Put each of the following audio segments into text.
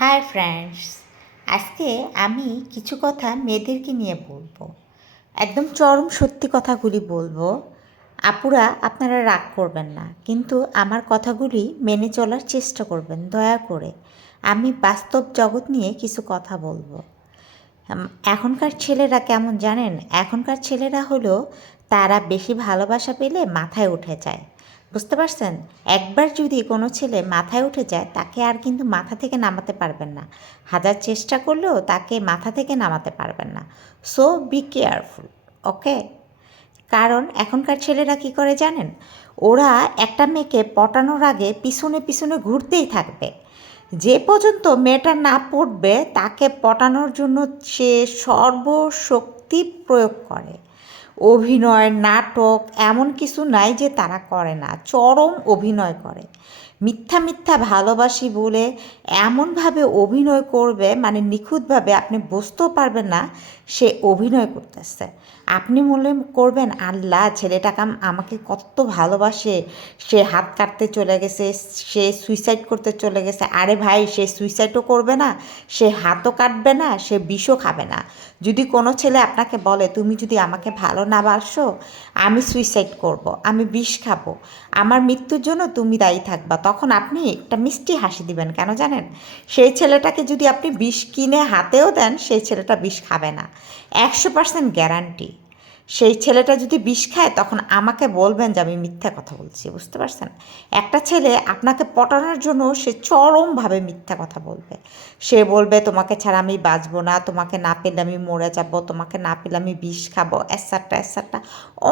Hi friends, আজকে আমি কিছু কথা মেয়েদেরকে নিয়ে বলবো। একদম চরম সত্যি কথাগুলি বলবো। আপুরা, আপনারা রাগ করবেন না, কিন্তু আমার কথাগুলি মেনে চলার চেষ্টা করবেন দয়া করে। আমি বাস্তব জগৎ নিয়ে কিছু কথা বলবো। এখনকার ছেলেরা কেমন জানেন? এখনকার ছেলেরা হলো তারা বেশি ভালোবাসা পেলে মাথায় উঠে যায়। বুঝতে পারছেন? একবার যদি কোনো ছেলে মাথায় উঠে যায়, তাকে আর কিন্তু মাথা থেকে নামাতে পারবেন না। হাজার চেষ্টা করলেও তাকে মাথা থেকে নামাতে পারবেন না। সো বি কেয়ারফুল, ওকে? কারণ এখনকার ছেলেরা কী করে জানেন? ওরা একটা মেয়েকে পটানোর আগে পিছনে পিছনে ঘুরতেই থাকবে। যে পর্যন্ত মেয়েটা না পড়বে, তাকে পটানোর জন্য সে সর্বশক্তি প্রয়োগ করে। অভিনয়, নাটক, এমন কিছু নাই যে তারা করে না, চরম অভিনয় করে। মিথ্যা মিথ্যা ভালোবাসি বলে এমনভাবে অভিনয় করবে, মানে নিখুঁতভাবে আপনি বুঝতেও পারবেন না সে অভিনয় করতেছে। আপনি মনে করবেন, আল্লাহ, ছেলেটাকে আমাকে কত ভালোবাসে, সে হাত কাটতে চলে গেছে, সে সুইসাইড করতে চলে গেছে। আরে ভাই, সে সুইসাইডও করবে না, সে হাতও কাটবে না, সে বিষও খাবে না। যদি কোনো ছেলে আপনাকে বলে, তুমি যদি আমাকে ভালো না বাসো, আমি সুইসাইড করব, আমি বিষ খাবো, আমার মৃত্যুর জন্য তুমি দায়ী থাকবা, তখন আপনি একটা মিষ্টি হাসি দিবেন। কেন জানেন? সেই ছেলেটাকে যদি আপনি বিষ কিনে হাতেও দেন, সেই ছেলেটা বিষ খাবে না, 100% গ্যারান্টি। সেই ছেলেটা যদি বিষ খায়, তখন আমাকে বলবেন যে আমি মিথ্যা কথা বলছি। বুঝতে পারছেন? একটা ছেলে আপনাকে পটানোর জন্য সে চরমভাবে মিথ্যা কথা বলবে। সে বলবে, তোমাকে ছাড়া আমি বাঁচবো না, তোমাকে না পেলে আমি মরে যাব, তোমাকে না পেলে আমি বিষ খাবো, এসারটা এসারটা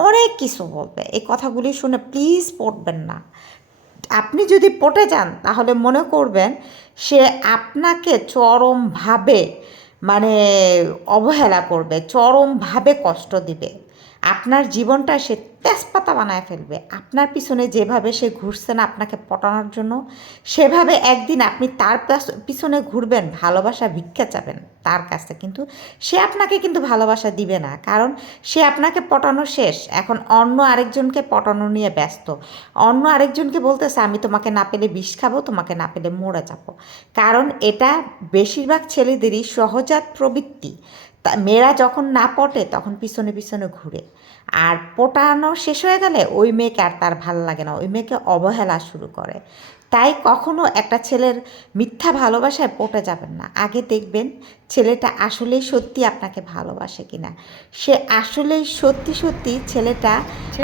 অনেক কিছু বলবে। এই কথাগুলি শুনে প্লিজ পড়বেন না। আপনি যদি পটে যান, তাহলে মনে করবেন সে আপনাকে চরমভাবে, মানে অবহেলা করবে, চরমভাবে কষ্ট দিবে। আপনার জীবনটা সে তেজপাতা বানায় ফেলবে। আপনার পিছনে যেভাবে সে ঘুরছে না আপনাকে পটানোর জন্য, সেভাবে একদিন আপনি তার পিছনে ঘুরবেন, ভালোবাসা ভিক্ষা চাবেন তার কাছে, কিন্তু সে আপনাকে কিন্তু ভালোবাসা দিবে না। কারণ সে আপনাকে পটানো শেষ, এখন অন্য আরেকজনকে পটানো নিয়ে ব্যস্ত। অন্য আরেকজনকে বলতেছে, আমি তোমাকে না পেলে বিষ খাবো, তোমাকে না পেলে মরে যাবো। কারণ এটা বেশিরভাগ ছেলেদেরই সহজাত প্রবৃত্তি। তা মেয়েরা যখন না পটে, তখন পিছনে পিছনে ঘুরে। আর পটানো শেষ হয়ে গেলে ওই মেয়েকে আর তার ভালো লাগে না, ওই মেয়েকে অবহেলা শুরু করে। তাই কখনো একটা ছেলের মিথ্যা ভালোবাসায় পটে যাবেন না। আগে দেখবেন ছেলেটা আসলেই সত্যি আপনাকে ভালোবাসে কিনা, সে আসলেই সত্যি সত্যি ছেলেটা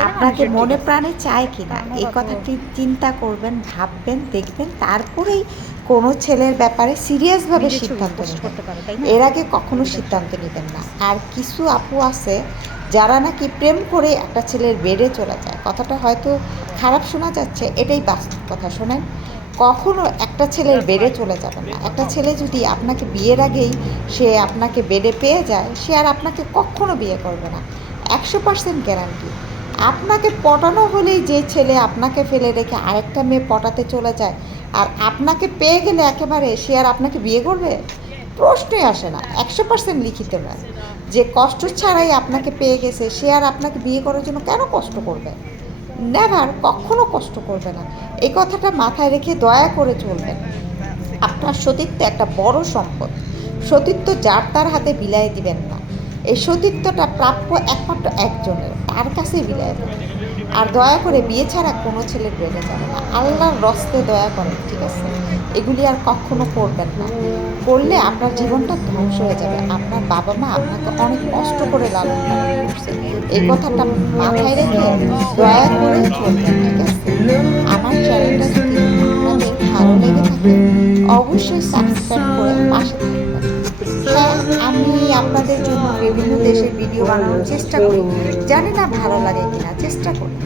আপনাকে মনে প্রাণে চায় কিনা। এই কথাটি চিন্তা করবেন, ভাববেন, দেখবেন, তারপরেই কোনো ছেলের ব্যাপারে সিরিয়াসভাবে সিদ্ধান্ত নেবেন। এর আগে কখনো সিদ্ধান্ত নেবেন না। আর কিছু আপু আছে যারা নাকি প্রেম করে একটা ছেলের বেডে চলে যায়। কথাটা হয়তো খারাপ শোনা যাচ্ছে, এটাই বাস্তব কথা। শোনেন, কখনো একটা ছেলের বেডে চলে যাবেন না। একটা ছেলে যদি আপনাকে বিয়ের আগেই সে আপনাকে বেডে পেয়ে যায়, সে আর আপনাকে কখনো বিয়ে করবে না, 100% গ্যারান্টি। আপনাকে পটানো হলেই যে ছেলে আপনাকে ফেলে রেখে আরেকটা মেয়ে পটাতে চলে যায়, আর আপনাকে পেয়ে গেলে একেবারে সে আর আপনাকে বিয়ে করবে, প্রশ্নই আসে না। 100% লিখিত নয়। যে কষ্ট ছাড়াই আপনাকে পেয়ে গেছে, সে আর আপনাকে বিয়ে করার জন্য কেন কষ্ট করবে? নেভার, কখনো কষ্ট করবে না। এই কথাটা মাথায় রেখে দয়া করে চলবেন। আপনার সতীত্ব একটা বড় সম্পদ। সতীত্ব যার তার হাতে বিলাই দিবেন না। এই সতীত্বটা প্রাপ্য একমাত্র একজনের, তার কাছেই বিলাই দেবেন। আর দয়া করে বিয়ে ছাড়া কোনো ছেলের বেড়ে যাবে না। আল্লাহর রস্তে দয়া করেন, ঠিক আছে? এগুলি আর কখনো করবেন না। করলে আপনার জীবনটা ধ্বংস হয়ে যাবে। আপনার বাবা মা আপনাকে অনেক কষ্ট করে লালন পালন করছে। এই কথাটা মাথায় রেখে দয়া করে চলবেন, ঠিক আছে? আমার চ্যানেলটা যদি আপনাদের ভালো লেগে থাকে, অবশ্যই সাবস্ক্রাইব করে পাশে থাকবেন। হ্যাঁ, আমি আপনাদের জন্য বিভিন্ন দেশের ভিডিও বানানোর চেষ্টা করি। জানি না ভালো লাগে কিনা, চেষ্টা করি।